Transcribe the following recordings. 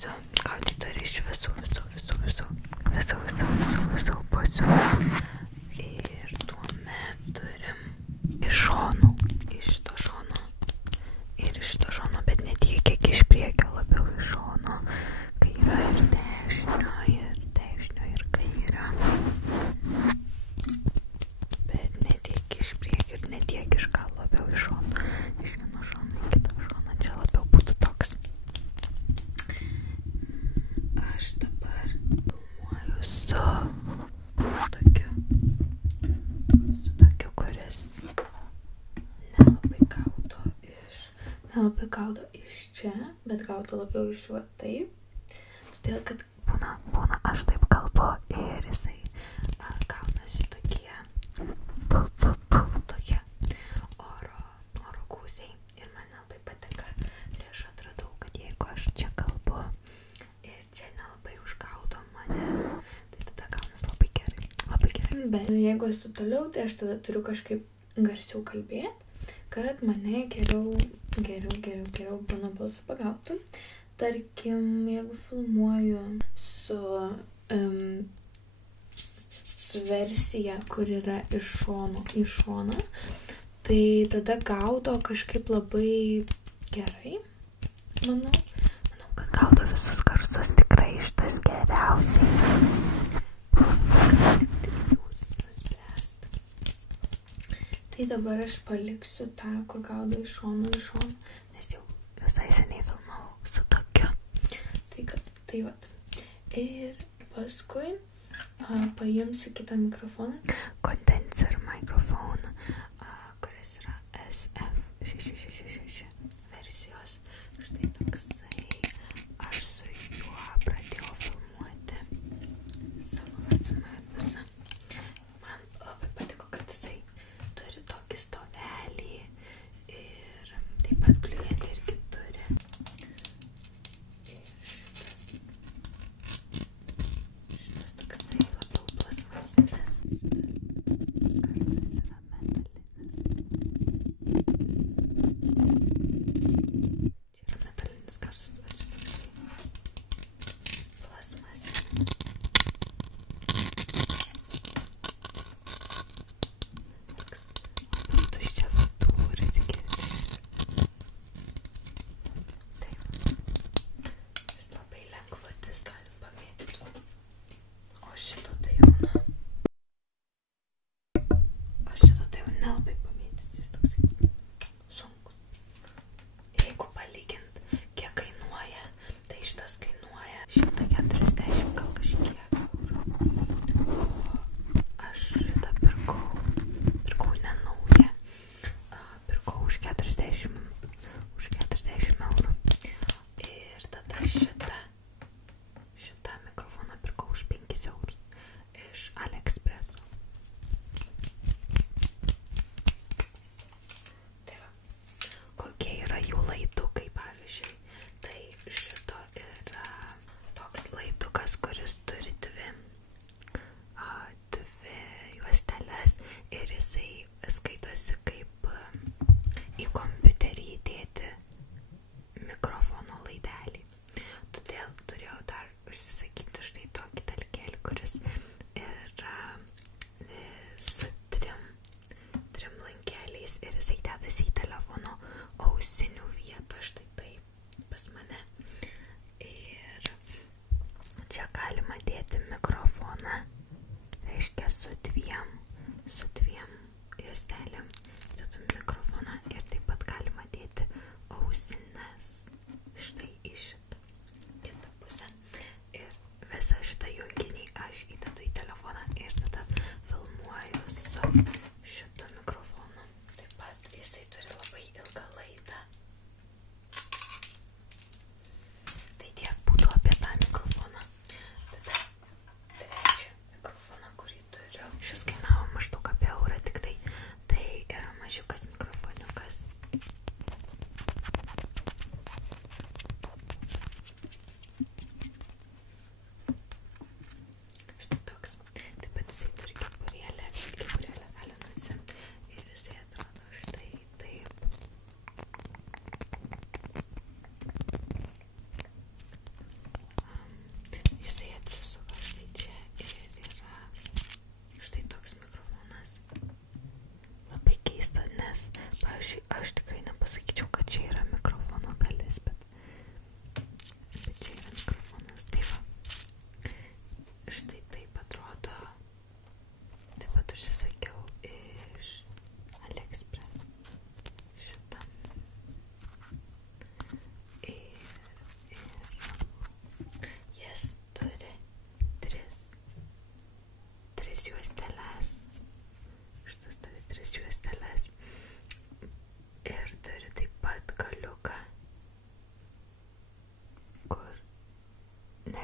pusių. Gaudyti turi iš visų pusių. Ir tuomet turim iš šonų, iš to šono ir iš to šono, bet ne tiek, kiek iš priekio, labiau iš šono, kai yra ir dešinio, ir kairio. Bet ne tiek iš priekio ir ne tiek iš gal, labiau iš šono. Iš vieno šono į kitą šoną. Čia labiau būtų toks. Aš dabar filmuoju su tokiu, kuris nelabai gaudo iš čia, bet gaudo labiau iš va taip. Todėl, kad būna aš taip kalbu ir jisai gaunasi tokie oro gūsiai. Ir man nelabai patinka. Tai aš atradau, kad jeigu aš čia kalbu ir čia nelabai užgaudo manęs, tai tada gaunas labai gerai. Bet jeigu esu toliau, tai aš tada turiu kažkaip garsiau kalbėti, kad mane geriau mano balsą pagautų. Tarkim, jeigu filmuoju su versija, kur yra iš šono į šoną, tai tada gaudo kažkaip labai gerai. Manau, kad gaudo visus garsus tikrai šitas geriausiai. Tai dabar aš paliksiu tą, kur gaudo iš šono, nes jau visai seniai filmavau su tokiu. Tai vat. Ir paskui paimsiu kitą mikrofoną. Condenser microphone, kuris yra SF666 versijos. Štai toksai. Aš su juo pradėjau filmuoti savo ASMR visą. Man labai patiko, kad jisai turi tokį stovelį ir taip pat kliuojantį irgi turi. Ir šitas toksai labiau plasmasinis. Garsas yra metalinis. Čia yra metalinis garsas, o čia toksai plasmasinis. Toks tuščiavidūris girdis. Taip. Jis labai lengvatis, galim pamėtyti. O šito tai jau nelabai pamėtys. Jis toksai sunkus. Jeigu palygint, kiek kainuoja, tai šitas kainuoja 140 gal kažkiek eurų. O aš šitą pirkau nenaują. Pirkau už 40 eurų. Ir tada šitą mikrofoną pirkau už 5 eurus iš AliExpreso. Tai va, kokie yra jų laidukai, pavyzdžiui. Tai šito yra toks laidukas, kuris turi dvi juosteles ir jisai skaitosi kaip į kompiuterį įdėti mikrofono laidelį.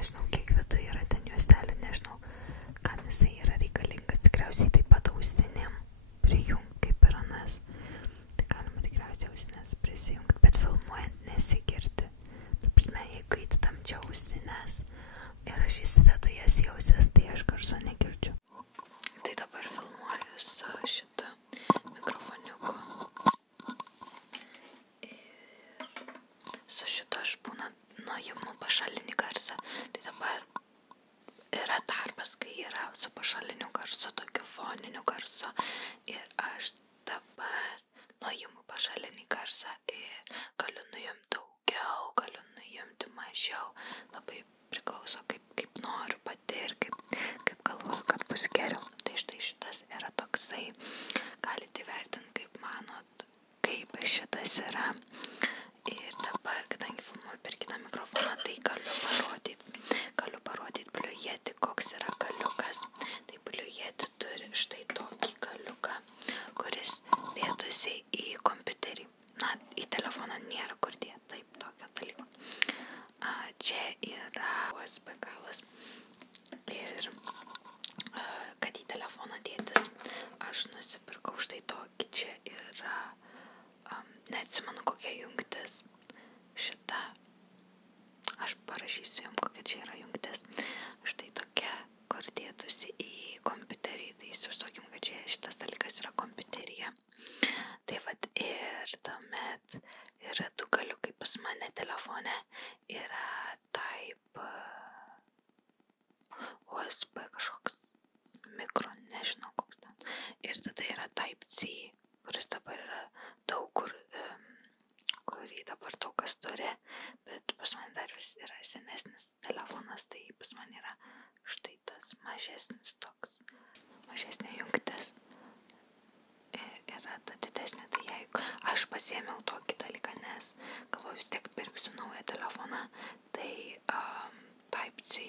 nežinau, kiek viduje yra ten juostelė, nežinau, kam jisai yra reikalingas, tikriausiai taip pat ausinėm prijungt kaip ir anas. Tai galima tikriausiai ausinės prisijungt, bet filmuojant nesigirdi. Ta prasme, jeigu įdedam čia ausinės ir aš įsidedu jas į ausis, tai aš garso negirdžiu. Tai dabar filmuoju su šitą mikrofoniuku. Ir su šito aš būna nuimu pašalinį garsą. Tai dabar yra darbas, kai yra su pašaliniu garsu, tokiu foniniu garsu. Ir aš dabar nuimu pašalinį garsą ir galiu nuimti daugiau, galiu nuimti mažiau. Labai priklauso kaip noriu pati ir kaip galvoju, kad bus geriau. Tai štai šitas yra toksai, galite įvertinti, kaip manot, kaip šitas yra. Ir dabar, kadangi filmuoju per kitą mikrofoną, tai galiu parodyti bliujėti, koks yra galiukas. Tai bliujėti turi štai tokį galiuką, kuris dėtųsi į kompiuterį. Na, į telefoną nėra kur dėti, taip, tokio dalyko. Čia yra USB galas ir kad į telefoną dėtis, aš nusipirkau štai tokį. Čia yra, neatsimenu kokia jungtis, šita, aš parašysiu jums kokia čia yra jungtis, štai tokia, kur dėtųsi į kompiuterį. Tai įsivaizduokim, kad čia šitas dalykas yra kompiuteryje. Tai vat ir tuomet yra du galiukai pas mane telefone, yra Type USB kažkoks mikro, nežinau koks ten. Ir tada yra Type C, kuris dabar yra daug kurį dabar daug kas turi, bet pas mane dar vis yra senesnis telefonas, tai pas mane yra štai tas mažesnis toks, mažesnė jungtis. Yra ta didesnė, tai jeigu aš pasiėmiau tokį dalyką, nes galvoju vis tiek pirksiu naują telefoną, tai Type C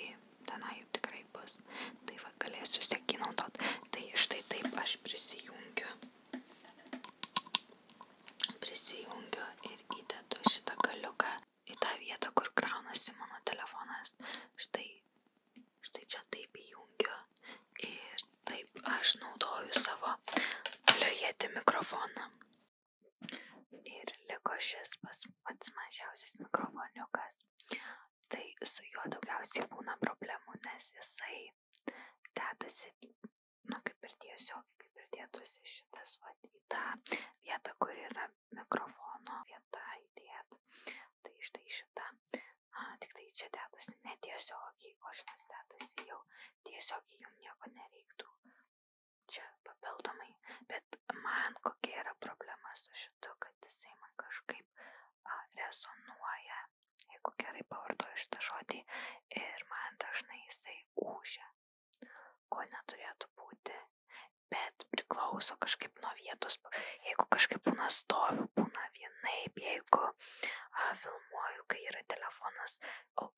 tenai jau tikrai bus, tai va galėsiu vis tiek jį naudot. Tai štai taip aš prisijungiu ir įdedu šitą galiuką į tą vietą, kur kraunasi mano telefonas. Štai čia taip įjungiu ir taip aš naudoju savo bliujėti mikrofoną. Ir liko šis pats mažiausias mikrofoniukas. Tai su juo daugiausiai būna problemų, nes jisai dedasi, kaip ir tiesiog, kaip ir dėtųsi šitas į tą vietą, kur yra mikrofono vieta įdėt. Tai štai šitą. Tik tai čia dedasi netiesiogiai, o šitas dedasi jau tiesiogiai, jums nieko nereiktų čia papildomai. Bet man kokia yra problema su šitu, kad jisai man kažkaip rezonuoja, jeigu gerai pavartoju šitą žodį, ir man dažnai jisai ūžia, ko neturėtų būti. Bet priklauso kažkaip nuo vietos. Jeigu kažkaip būna stoviu, būna vienaip, jeigu filmuoju, kai yra telefonas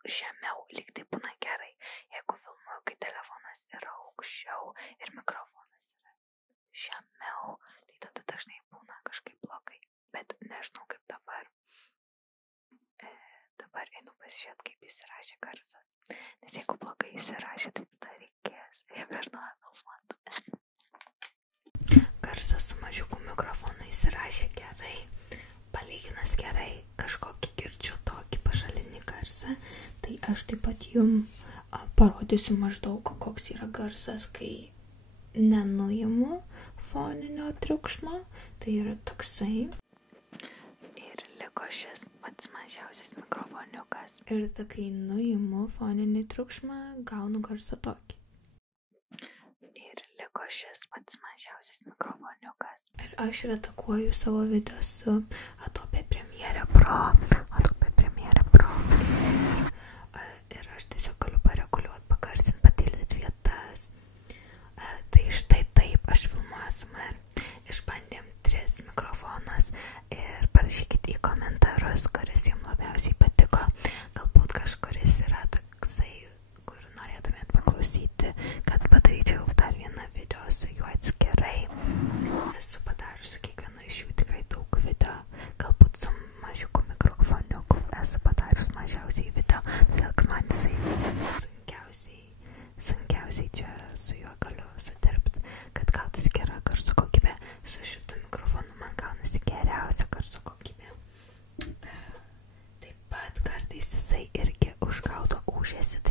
žemiau, lyg tai būna gerai. Jeigu filmuoju, kai telefonas yra aukščiau ir mikrofonas yra žemiau, tai tada dažnai būna kažkaip blogai. Bet nežinau kaip dabar. Dabar einu pasižiūrėti, kaip įsirašė garsas. Nes jeigu blogai įsirašė, tai tada reikės nevernuoja filmuoti. Garsas su mažiuku mikrofonu įsirašė gerai, palyginus gerai, kažkokį girdžiu tokį pašalinį garsą. Tai aš taip pat jums parodysiu maždaug, koks yra garsas, kai nenuimu foninio triukšmo. Tai yra toksai. Ir liko šis pats mažiausias mikrofoniukas. Ir tada, kai nuimu foninį triukšmą, gaunu garsą tokį. Ir liko šis pats mažiausias mikrofoniukas. Ir aš redaguoju savo video su Adobe Premiere Pro. Ir aš tiesiog galiu pareguliuoti, pagarsinti, patildyti vietas. Tai štai taip aš filmuoju ASMR. Išbandėm 3 mikrofonus ir parašykit į komentarus, kuris jums labiausiai patiko. Galbūt kažkuris yra toksai, kur norėtumėt paklausyti, kad padaryčiau dar vieną video su juo atskirai. Esu padariusi kiekvienu iš jų tikrai daug video, galbūt su mažiuku mikrofonu. užgaudo ūžėsi,